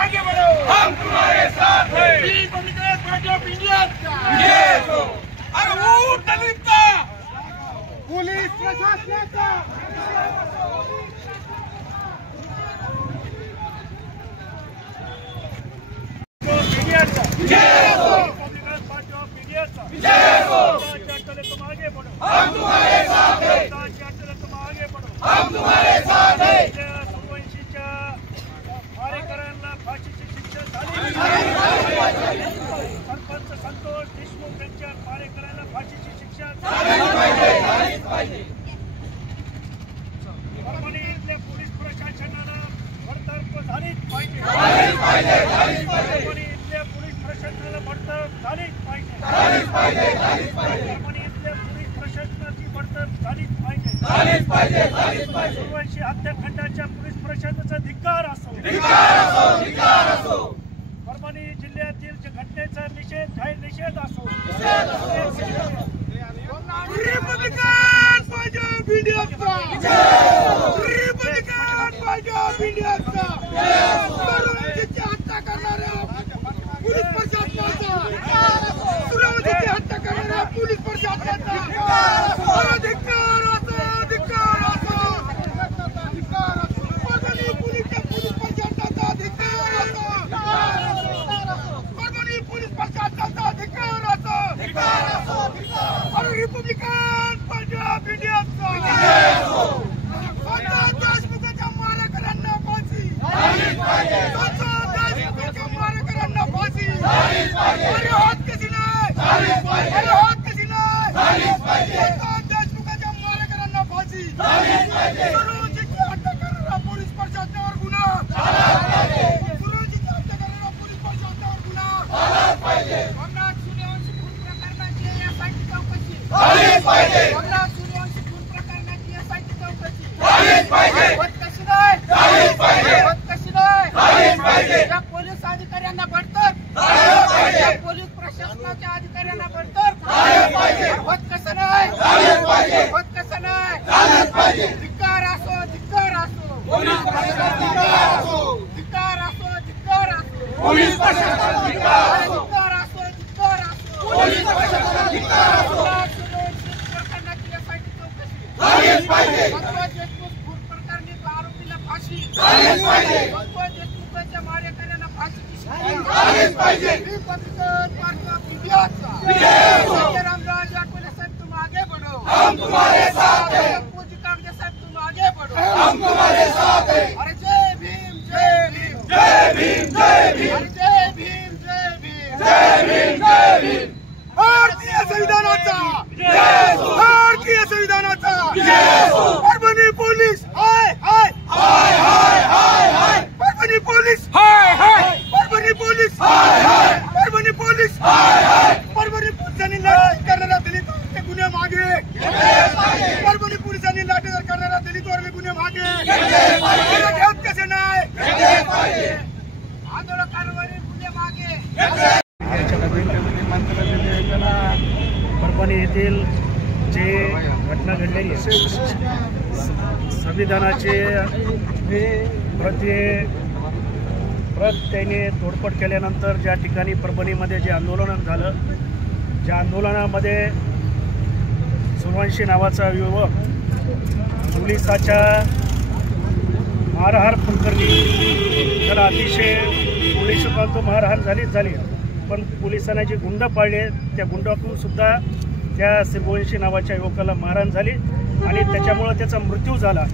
आगे बढ़ो, हम तुम्हारे साथ हैं। अरे वो दलित पुलिस प्रशासनाचा तुम आगे बढ़ो, हम तुम्हारे साथ हैं। तुम आगे बढ़ो, हम तुम्हारे साथ हैं। सूर्यवंशीच्या मारेकरांना फाशीची शिक्षा झाली। सरपंच संतोष देशमुख यांच्या मारेकरांना फाशीची शिक्षा झाली पाहिजे। परभणी इथल्या पोलीस प्रशासनाला बडतर्फ झालीच पाहिजे। परभणी इथल्या पोलीस प्रशासनाला बडतर्फ झालीच पाहिजे। परभणी इथल्या पोलीस प्रशासनाची बडतर्फ झालीच पाहिजे। सूर्यवंशी हत्याकांडाच्या पोलीस प्रशासनाचा धिक्कार असो। परभणी जिल्ह्यातील घटनेचा जाहीर निषेध असो। रिपब्लिकन पंजाब इंडियाचा, रिपब्लिकन पंजाब इंडियाचा, सूर्यवंशीची हत्या करणाऱ्या पोलीस प्रशासनाचा, सूर्यवंशीची हत्या करणाऱ्या पोलीस प्रशासनाचा धिक्कार असो, धिक्कार असो। परभणी पोलीसच्या पोलीस प्रशासनाचा धिक्कार असो। परभणी पोलीस प्रशासनाचा धिक्कार असो। अरे रिपब्लिकन पंजाब इंडियाचा, संतोष देशमुखांच्या मारेकरांना फाशी, संतोष देशमुखांच्या मारेकरांना फाशी। अरे हात कशी नाही, अरे हात कशी नाही। संतोष देशमुखांच्या मारेकरांना फाशी। सूर्यवंशीची हत्या करणाऱ्या पोलीस प्रशासनावर गुन्हा, सूर्यवंशीची हत्या करणाऱ्या पोलीस प्रशासनावर गुन्हा। सम्राट सूर्यवंशी खून प्रकरणाची एसआयटी चौकशी झालीच पाहिजे। सम्राट सूर्यवंशी खून प्रकरणाची एसआयटी चौकशी झालीच पाहिजे। होत कशी नाही, झालीच पाहिजे। होत कशी नाही, झालीच पाहिजे। या पोलीस अधिकाऱ्यांना बडतर्फ झालीच पाहिजे। या पोलीस प्रशासनाच्या अधिकाऱ्यांना बडतर्फ झालीच पाहिजे। होत कसं नाही, झालीच पाहिजे। होत कसं नाही, झालीच पाहिजे। धिक्कार असो, धिक्कार असो। पोलीस प्रशासन धिक्कार असो, धिक्कार असो, धिक्कार असो। पोलीस प्रशासन धिक्कार असो, धिक्कार असो, धिक्कार असो। पोलीस प्रशासन धिक्कार असो। प्रकरणाची एसआयटी चौकशी झालीच पाहिजे। संतोष देशमुख खून प्रकरणी आरोपीला फाशी झालीच पाहिजे। संतोष देशमुखांच्या मारेकऱ्यांना फाशीची शिक्षा झालीच पाहिजे। रिपब्लिकन पंजाब इंडियाचा रामराज आठवले साहेब, तुम आगे बढ़ो, हम तुम्हारे साथ हैं। पूजी कागजे साहेब, तुम आगे बढ़ो, हम तुम्हारे साथ हैं। अरे जय भीम, जय भीम, जय भीम, जय भीम। अरे जय भीम, जय भीम, जय भीम, जय भीम। भारतीय संविधानाचा जय हो, भारतीय संविधानाचा जय हो। परभणी पोलीस हाय हाय हाय हाय हाय हाय। परभणी पोलीस हाय हाय, परभणी पोलीस हाय हाय, परभणी पोलीस हाय हाय। परभणी पोलिसांनी लाठीचार्ज करणाऱ्या दलितांचे गुन्हे मागे घेतले पाहिजे। परभणी पोलिसांनी लाठीचार्ज करणाऱ्या दलितांवरील गुन्हे मागे घेतले पाहिजे। घेत कसे नाही, घेतले पाहिजे। आंदोलकांवरील गुन्हे मागे घेतले। परभणी येथील जे घटना घडलेली आहे, संविधानाचे प्रत त्याने तोडफोड केल्यानंतर ज्या ठिकाणी परभणीमध्ये जे आंदोलन झालं, ज्या आंदोलनामध्ये सूर्यवंशी नावाचा युवक पोलिसाच्या मारहाण प्रकरणी त्याला अतिशय पोलिसांची मारहाण झाली, पण पोलिसांना जे गुंड पाळले त्या गुंडाकडून सुद्धा त्या सूर्यवंशी नावाच्या युवकाला मारहाण झाली आणि त्याच्यामुळे त्याचा मृत्यू झाला।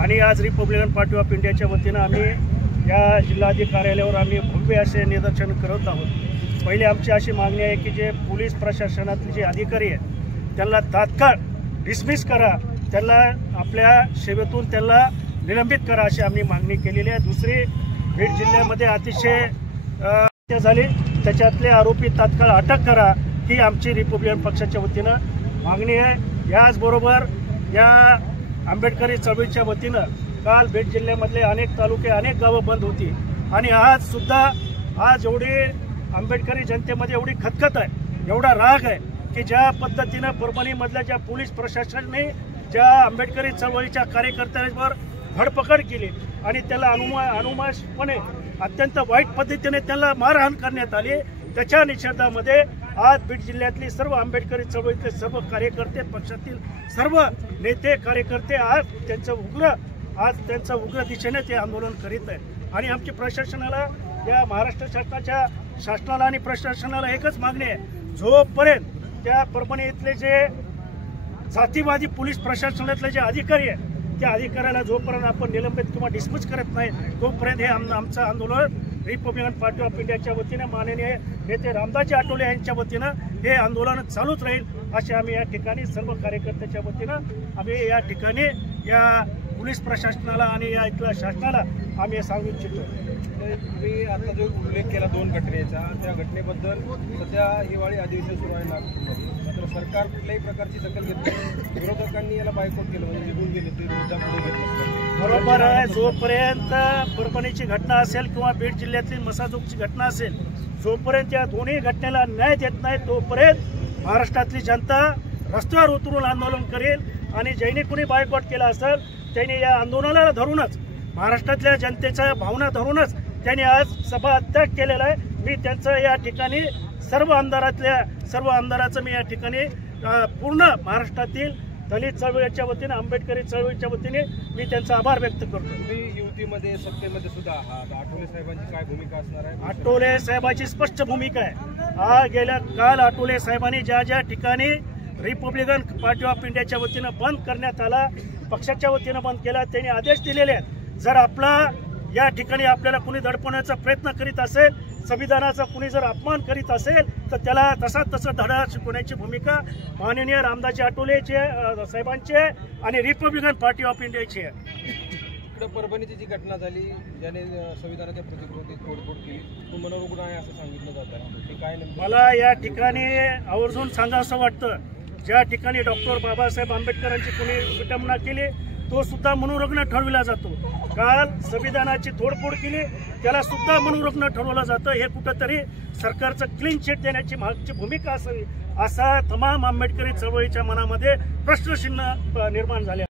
आणि आज रिपब्लिकन पार्टी ऑफ इंडियाच्या वतीनं आम्ही या जिल्हाधिकारी कार्यालयावर आम्ही भव्य असे निदर्शन करत आहोत। पहिले आमची अशी मागणी आहे की जे पोलीस प्रशासनातले जे अधिकारी आहेत त्यांना तात्काळ डिसमिस करा, त्यांना आपल्या सेवेतून त्यांना निलंबित करा अशी आम्ही मागणी केलेली आहे। दुसरी, बीड जिल्ह्यामध्ये अतिशय झाली, त्याच्यातले आरोपी तात्काळ अटक करा ही आमची रिपब्लिकन पक्षाच्या वतीनं मागणी आहे। याचबरोबर या आंबेडकरी चळवळीच्या वतीनं काल बीड जिल्ह्यामधले अनेक तालुके, अनेक गावं बंद होती आणि आज सुद्धा एवढी आंबेडकरी जनतेमध्ये एवढी खतखत आहे, एवढा राग आहे की ज्या पद्धतीनं परभणीमधल्या ज्या पोलीस प्रशासनाने ज्या आंबेडकरी चळवळीच्या कार्यकर्त्यांवर धडपकड केली आणि त्याला अनुमानपणे अत्यंत वाईट पद्धतीने त्याला मारहाण करण्यात आली, त्याच्या निषेधामध्ये आज बीड जिल्ह्यातली सर्व आंबेडकरी चळवळीतले सर्व कार्यकर्ते, पक्षातील सर्व नेते कार्यकर्ते आज त्यांचं उग्र दिशेने ते आंदोलन करीत आहेत. आणि आमची प्रशासनाला, या महाराष्ट्र शासनाला आणि प्रशासनाला एकच मागणी आहे, जोपर्यंत त्या परभणी इथले जे जातीवादी पोलीस प्रशासनातले जे अधिकारी आहेत त्या अधिकाऱ्याला जोपर्यंत आपण निलंबित किंवा डिस्मिस करत नाही तोपर्यंत हे आमचं आंदोलन रिपब्लिकन पार्टी ऑफ इंडियाच्या वतीने माननीय नेते रामदासजी आठवले यांच्या वतीनं हे आंदोलन चालूच राहील असे आम्ही या ठिकाणी सर्व कार्यकर्त्याच्या वतीनं आम्ही या ठिकाणी या पोलीस प्रशासनाला आणि या इथल्या शासनाला आम्ही सांगू इच्छितो. तुम्ही आता जो उल्लेख केला 2 घटनेचा, त्या घटनेबद्दल सध्या हिवाळी अधिवेशन सुरू आहे नागपूरमध्ये, मात्र सरकार कुठल्याही प्रकारची दखल घेत नाही. विरोधकांनी याला बायकॉट केलं, म्हणजे निघून गेले, ते मुद्दा पुढे घेतला. बरोबर आहे. जोपर्यंत परभणीची घटना असेल किंवा बीड जिल्ह्यातली मसाजोगची घटना असेल, जोपर्यंत या दोन्ही घटनेला न्याय देत नाही तोपर्यंत महाराष्ट्रातली जनता रस्त्यावर उतरून आंदोलन करेल. आणि ज्यांनी कुणी बायकॉट केला असेल त्यांनी या आंदोलनाला धरूनच, महाराष्ट्रातल्या जनतेच्या भावना धरूनच त्यांनी आज सभात्याग केलेला आहे. मी त्यांचं या ठिकाणी सर्व आमदाराचं मी या ठिकाणी पूर्ण महाराष्ट्रातील दलित चळवळीच्या वतीने, आंबेडकरी चळवळीच्या वतीने मी त्यांचा आभार व्यक्त करतो. तुम्ही युतीमध्ये सत्तेमध्ये सुद्धा आहात, आठवले साहेबांची काय भूमिका असणार आहे? आठवले साहेबांची स्पष्ट भूमिका आहे. काल आठवले साहेबांनी ज्या ठिकाणी रिपब्लिकन पार्टी ऑफ इंडियाच्या वतीनं बंद करण्यात आला, पक्षाच्या वतीनं बंद केला, त्यांनी आदेश दिलेले आहेत. जर या ठिकाणी आपल्याला कुणी दडपण्याचा प्रयत्न करीत असेल, संविधानाचा कुणी जर अपमान करीत असेल तर त्याला तसं धडा शिकवण्याची भूमिका माननीय रामदासजी आठवलेची साहेबांची आहे आणि रिपब्लिकन पार्टी ऑफ इंडियाची आहे. इकडे परभणीची जी घटना झाली, ज्याने संविधानाच्या प्रतिकृती तोडफोड केली, तो मनोरुग्ण आहे असं सांगितलं जातं, ते काय नेमकं? मला या ठिकाणी आवर्जून सांगावंसं वाटतं, ज्या ठिकाणी डॉक्टर बाबासाहेब आंबेडकरांची कुणी विटंबना केली तो सुद्धा मनोरुग्ण ठरविला जातो. काल संविधानाची तोडफोड केली त्याला सुद्धा मनोरुग्ण ठरवलं जातं. हे कुठंतरी सरकारचं क्लीन चिट देण्याची मागची भूमिका असावी असा तमाम आंबेडकरी चळवळीच्या मनामध्ये प्रश्नचिन्ह निर्माण झाले.